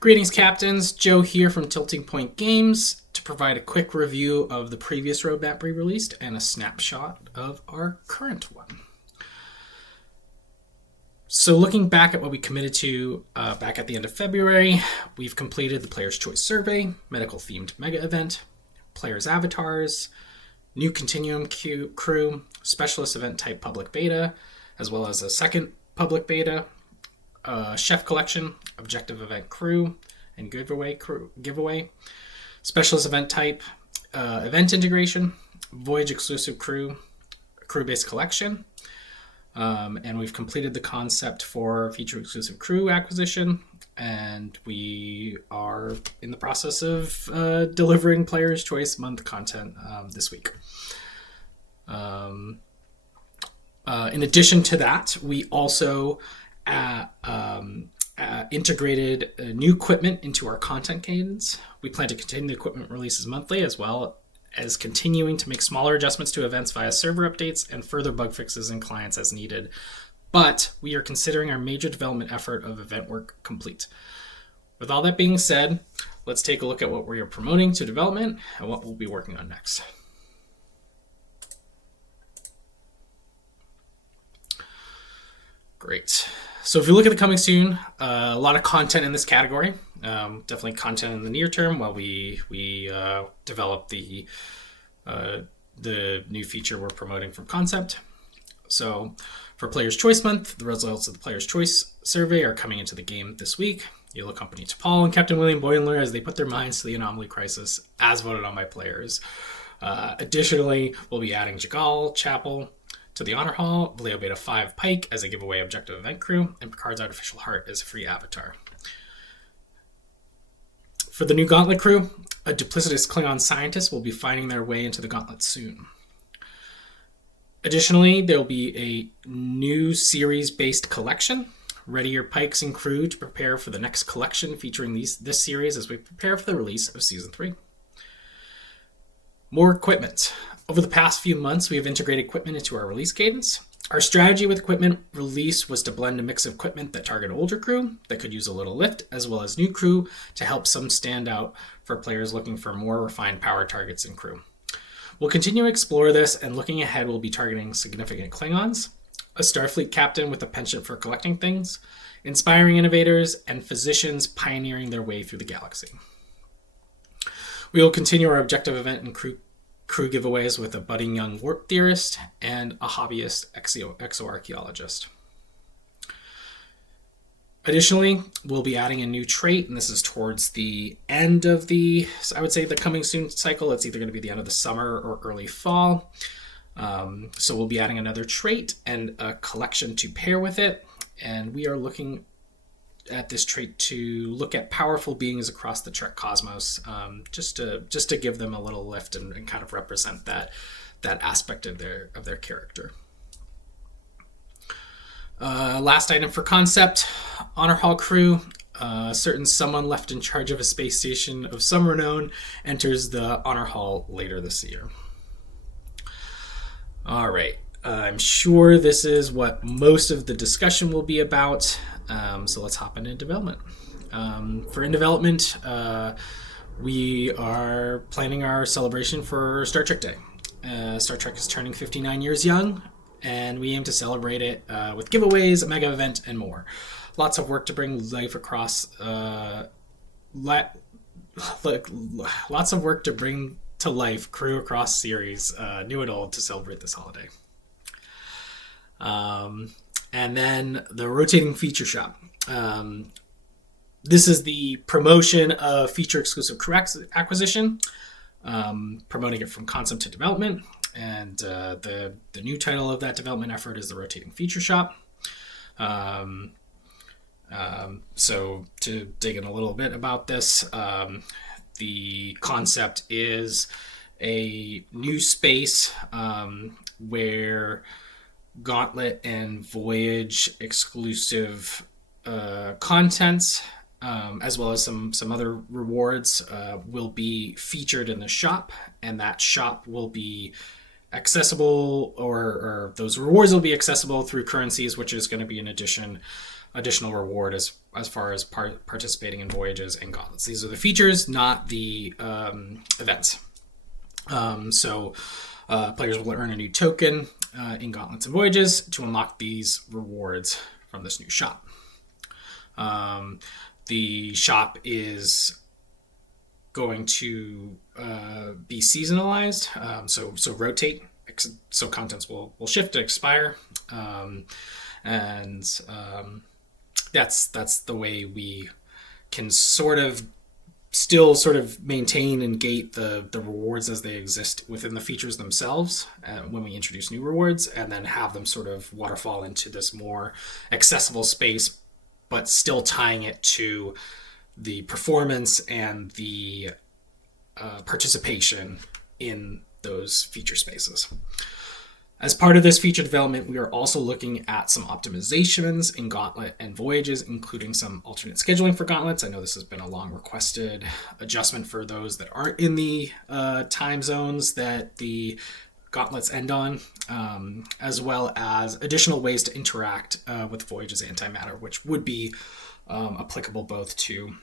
Greetings, Captains. Joe here from Tilting Point Games to provide a quick review of the previous roadmap we released and a snapshot of our current one. So looking back at what we committed to back at the end of February, we've completed the Player's Choice Survey, medical-themed mega event, players' avatars, new Continuum crew, specialist event type public beta, as well as a second public beta, chef collection, objective event crew, and giveaway, specialist event type, event integration, voyage exclusive crew-based collection, and we've completed the concept for feature exclusive crew acquisition, and we are in the process of delivering Player's Choice Month content this week. In addition to that, we also integrated new equipment into our content cadence. We plan to continue the equipment releases monthly, as well as continuing to make smaller adjustments to events via server updates and further bug fixes in clients as needed. But we are considering our major development effort of event work complete. With all that being said, let's take a look at what we are promoting to development and what we'll be working on next. Great. So if you look at the coming soon, a lot of content in this category. Definitely content in the near term while we develop the new feature we're promoting from concept. So for Player's Choice Month, the results of the Player's Choice survey are coming into the game this week. You'll accompany to Paul and Captain William Boyler as they put their minds to the anomaly crisis as voted on by players. Additionally, we'll be adding Jagal Chapel to the Honor Hall, Vallejo Beta 5 Pike as a giveaway objective event crew, and Picard's Artificial Heart as a free avatar. For the new Gauntlet crew, a duplicitous Klingon scientist will be finding their way into the Gauntlet soon. Additionally, there will be a new series-based collection. Ready your pikes and crew to prepare for the next collection featuring this series as we prepare for the release of Season 3. More equipment. Over the past few months, we have integrated equipment into our release cadence. Our strategy with equipment release was to blend a mix of equipment that target older crew that could use a little lift, as well as new crew to help some stand out for players looking for more refined power targets in crew. We'll continue to explore this, and looking ahead, we'll be targeting significant Klingons, a Starfleet captain with a penchant for collecting things, inspiring innovators, and physicians pioneering their way through the galaxy. We will continue our objective event and crew giveaways with a budding young warp theorist and a hobbyist exoarchaeologist. Additionally, we'll be adding a new trait, and this is towards the end of the coming soon cycle. It's either going to be the end of the summer or early fall. So we'll be adding another trait and a collection to pair with it, and we are looking at this trait to look at powerful beings across the Trek cosmos, just to give them a little lift and kind of represent that aspect of their character. Last item for concept, Honor Hall crew. A certain someone left in charge of a space station of some renown enters the Honor Hall later this year. All right. I'm sure this is what most of the discussion will be about, so let's hop into development. For in development, we are planning our celebration for Star Trek Day. Star Trek is turning 59 years young, and we aim to celebrate it with giveaways, a mega event, and more. Lots of work to bring life across. Lots of work to bring to life crew across series, new and old, to celebrate this holiday. And then the rotating feature shop. This is the promotion of feature exclusive crew acquisition, promoting it from concept to development. And the new title of that development effort is the rotating feature shop. So to dig in a little bit about this, the concept is a new space where Gauntlet and Voyage exclusive contents, as well as some other rewards, will be featured in the shop, and that shop will be accessible, or those rewards will be accessible through currencies, which is going to be an addition additional reward as far as participating in voyages and gauntlets. These are the features, not the events. So players will earn a new token in gauntlets and voyages to unlock these rewards from this new shop. The shop is going to be seasonalized, so rotate. So contents will shift to expire, and that's the way we can still sort of maintain and gate the rewards as they exist within the features themselves when we introduce new rewards, and then have them sort of waterfall into this more accessible space, but still tying it to the performance and the participation in those feature spaces. As part of this feature development, we are also looking at some optimizations in Gauntlet and Voyages, including some alternate scheduling for Gauntlets. I know this has been a long requested adjustment for those that aren't in the time zones that the Gauntlets end on, as well as additional ways to interact with Voyage's antimatter, which would be applicable both to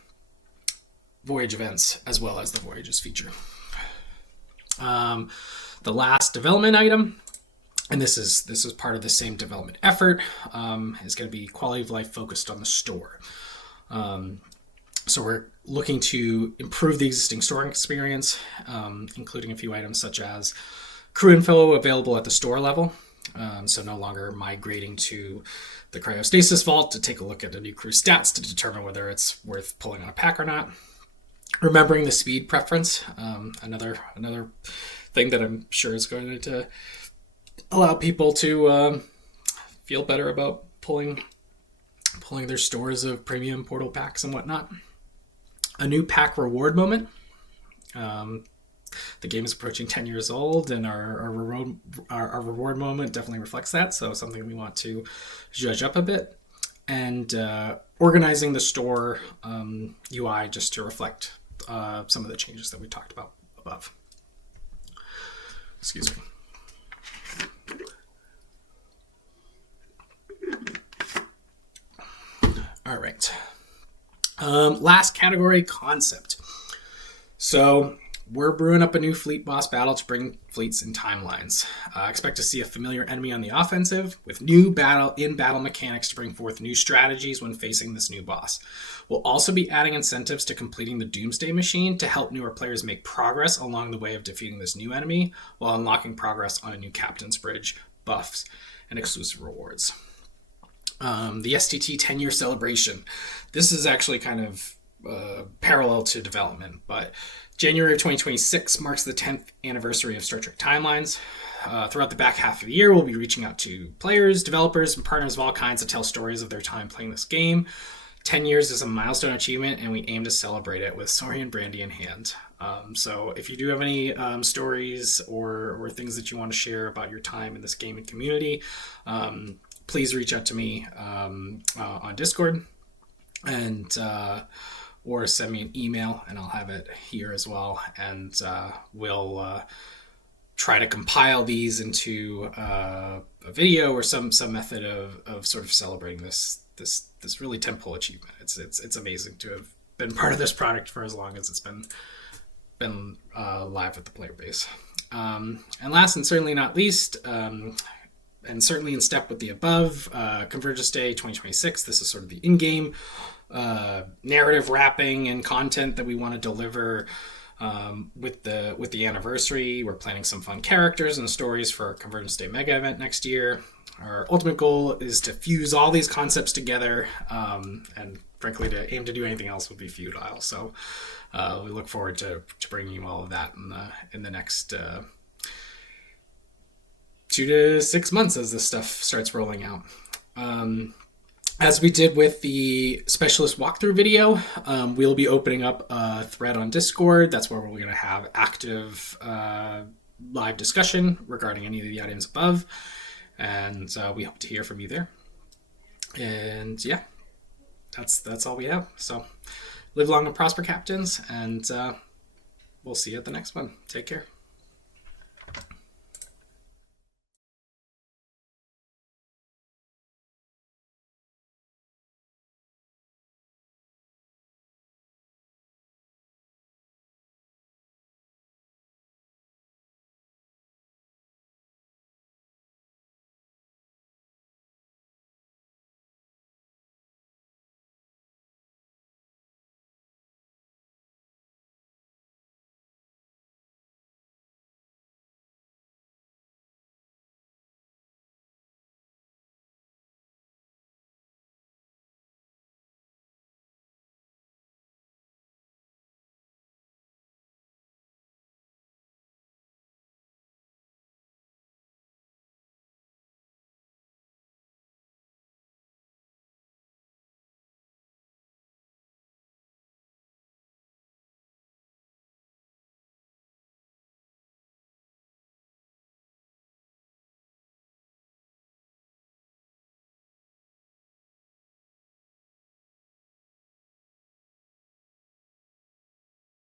Voyage events as well as the Voyages feature. The last development item, and this is part of the same development effort, is going to be quality of life focused on the store. So we're looking to improve the existing storing experience, including a few items such as crew info available at the store level. So no longer migrating to the cryostasis vault to take a look at the new crew stats to determine whether it's worth pulling on a pack or not. Remembering the speed preference, another thing that I'm sure is going to allow people to feel better about pulling their stores of premium portal packs and whatnot. A new pack reward moment. The game is approaching 10 years old, and our reward moment definitely reflects that, so something we want to judge up a bit. And organizing the store UI just to reflect some of the changes that we talked about above. Excuse me. All right. Last category, concept. So we're brewing up a new fleet boss battle to bring fleets in timelines. Expect to see a familiar enemy on the offensive with new battle mechanics to bring forth new strategies when facing this new boss. We'll also be adding incentives to completing the Doomsday Machine to help newer players make progress along the way of defeating this new enemy, while unlocking progress on a new Captain's Bridge, buffs, and exclusive rewards. The STT 10-year celebration. This is actually kind of parallel to development, but January of 2026 marks the 10th anniversary of Star Trek Timelines. Throughout the back half of the year, we'll be reaching out to players, developers, and partners of all kinds to tell stories of their time playing this game. 10 years is a milestone achievement, and we aim to celebrate it with Saurian brandy in hand. So if you do have any stories or things that you want to share about your time in this gaming community, please reach out to me on Discord, and or send me an email, and I'll have it here as well. And we'll try to compile these into a video or some method of sort of celebrating this really tentpole achievement. It's amazing to have been part of this product for as long as it's been live with the player base. And last and certainly not least, and certainly in step with the above, Convergence Day 2026. This is sort of the in-game narrative wrapping and content that we want to deliver with the anniversary. We're planning some fun characters and stories for our Convergence Day mega event next year. Our ultimate goal is to fuse all these concepts together, and frankly, to aim to do anything else would be futile. So we look forward to bringing you all of that in the next 2 to 6 months as this stuff starts rolling out. As we did with the specialist walkthrough video, we'll be opening up a thread on Discord. That's where we're going to have active live discussion regarding any of the items above. And we hope to hear from you there. And yeah, that's all we have. So live long and prosper, captains, and we'll see you at the next one. Take care.